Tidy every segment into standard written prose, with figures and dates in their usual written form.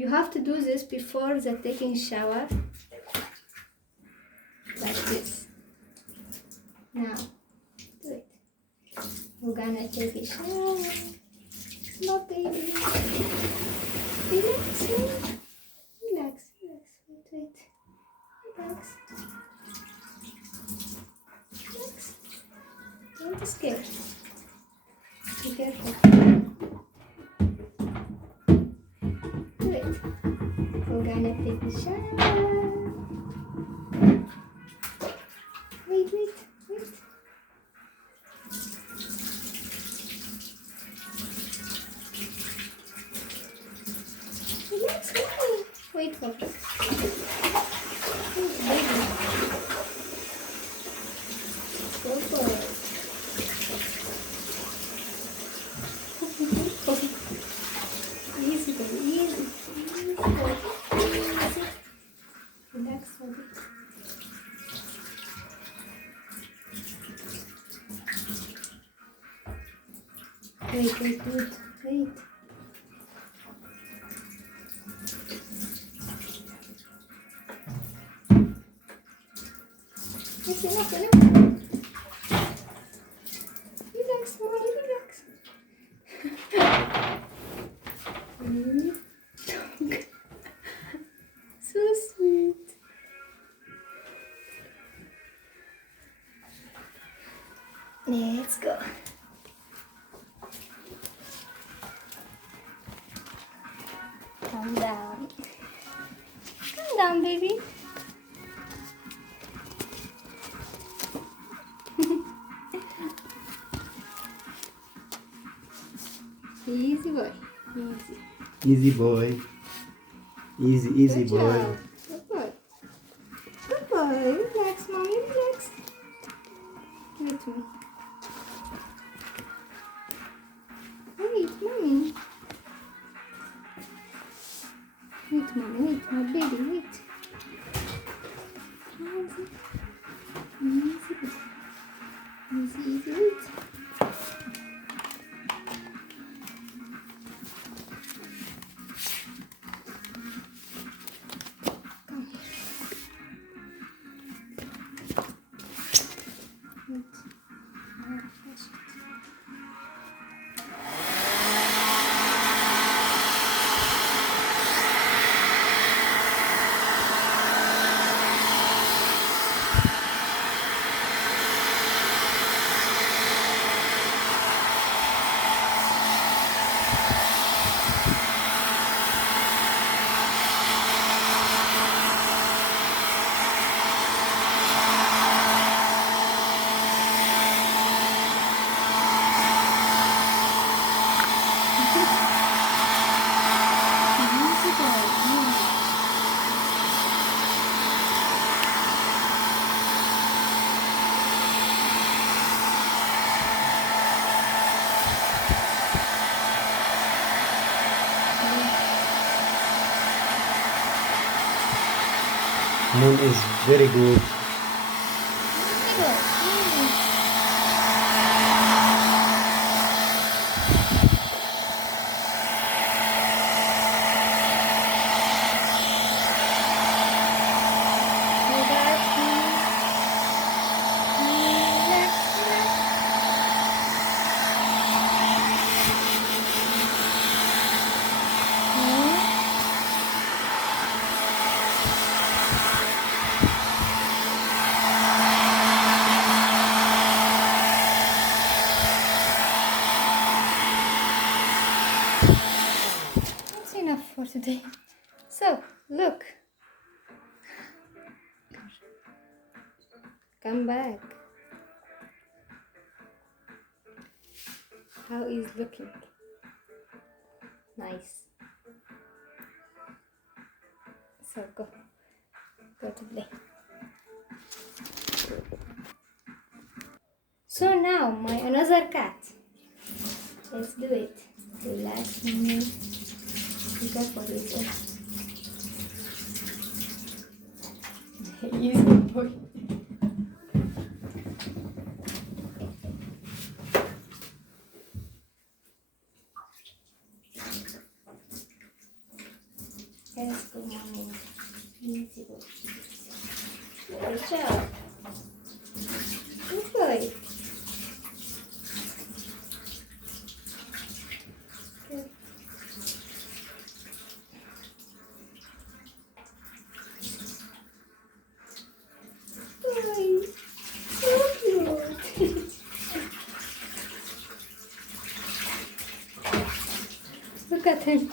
You have to do this before the taking shower. Like this. Now, do it. We're gonna take a shower. No, baby. Relax, man. Relax, relax. Wait. Relax. Relax. Don't be scared. Be careful. Do it. We're gonna take a shower. Wait. Relax, mommy. Wait for it. Oh, baby. Go for it. Easy, baby. Easy. Relax, baby. Wait, dude. Wait. That's enough. Relax, mommy, relax. So sweet. Let's go. Calm down. Calm down, baby. Easy boy. Easy. Easy boy. Easy Good boy. job. Good boy. Good boy. Relax, mommy. Relax. Give it to me. Wait, mommy. Wait, mommy. Wait, my baby. Wait. Easy. Wait. Come here. Wait. Wash it. Easy boy. Easy. Moon is very good. Easy boy. Easy. Relax, mommy. Relax. That's enough for today. So, look. Come back. How is looking? Nice. So go to play. So now my another cat. Let's do it. Relax, mommy. Be careful with it. Easy boy. Let's go, mommy. Easy boy. Good job. Good boy. Good. Boy. So cute. Look at him.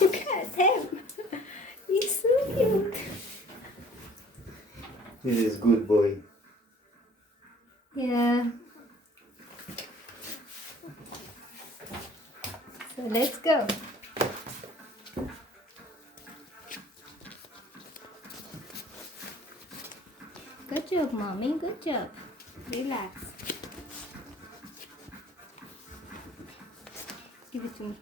Look at him. He's so cute. This is good boy. Yeah. So let's go. Good job, mommy. Good job. Relax. Give it to me.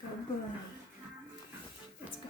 Good boy. Let's go.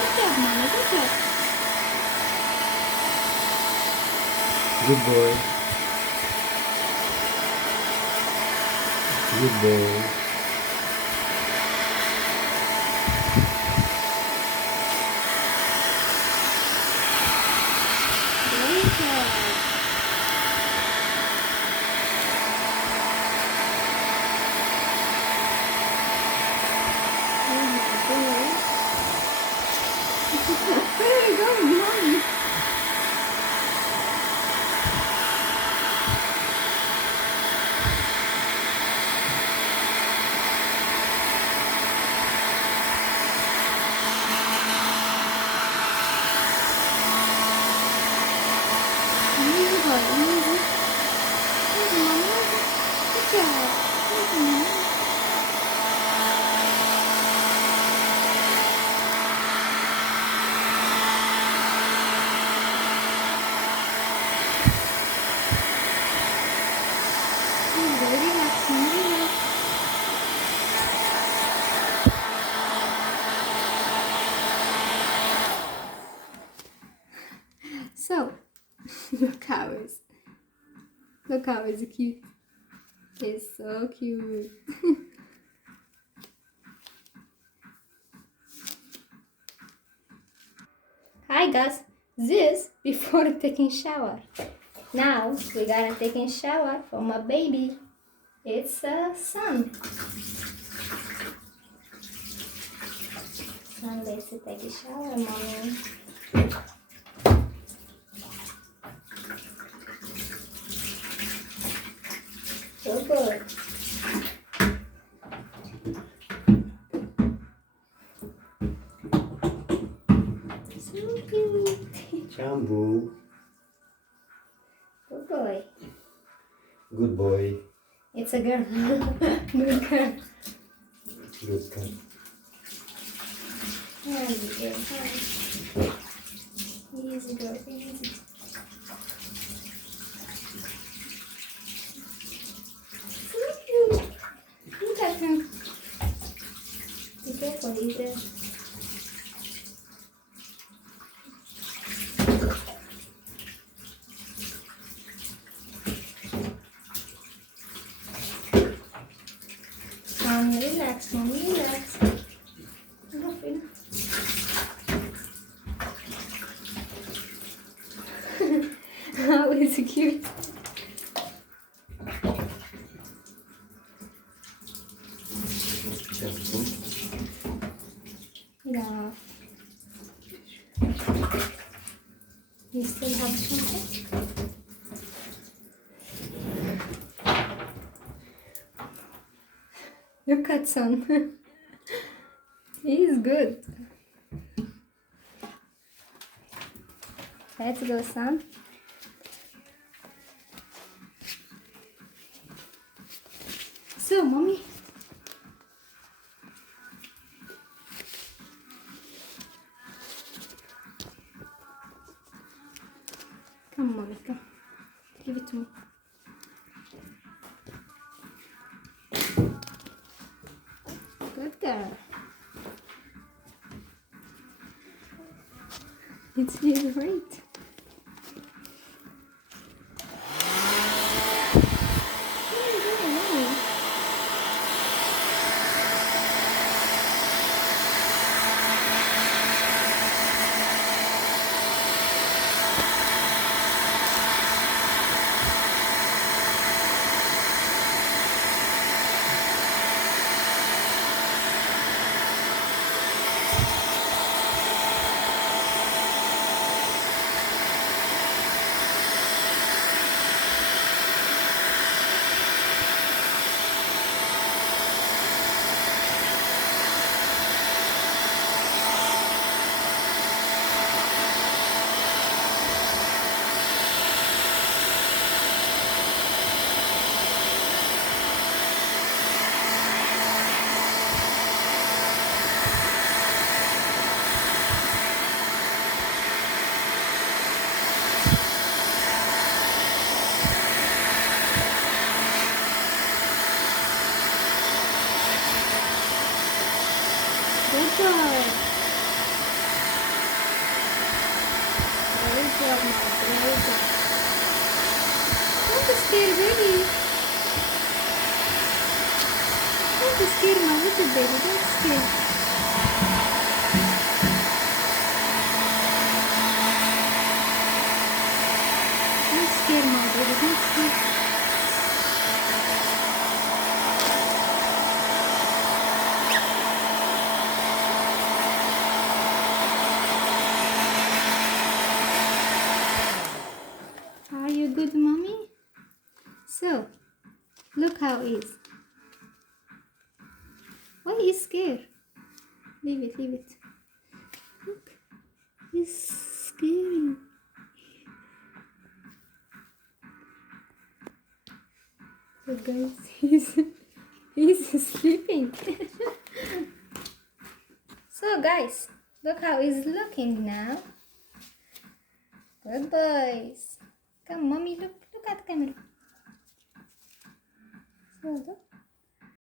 Good job, mommy. Good job. Good boy. Good boy. Great job. Oh my goodness. Where are you going, mommy? Easy boy, easy. Easy, mommy. Good job. Easy, mommy. Relax, mommy. Relax. So, look how it's cute. It's so cute. Hi guys, this before taking shower. Now we gotta take a shower for my baby. It's a son. Son, let's take a shower, mommy. So good. So cute. Shampoo. Good boy. Good boy. It's a girl. Good girl. Good cat. Easy girl. Hi. Easy girl. Easy. So cute. Look at him. Be careful, he's there. Relax, mom, relax. Enough, enough. How is it cute? Shampoo. Enough. You still have something? Look at son. He's good. Let's go, son. So, mommy. Come, mommy, come. Give it to me. Good girl. It's really great. What are you doing, mommy? Good boy. Great job, Mom. Great job. Don't be scared, baby. Don't be scared, my little baby. Don't be scared. Don't scare my baby. Don't scare. Are you good, mommy? So, look how he is. Why is scared? Leave it, leave it. Look, he's scary. So guys, he's sleeping. So guys, look how he's looking now. Good boys. Come, mommy, look at the camera. So look.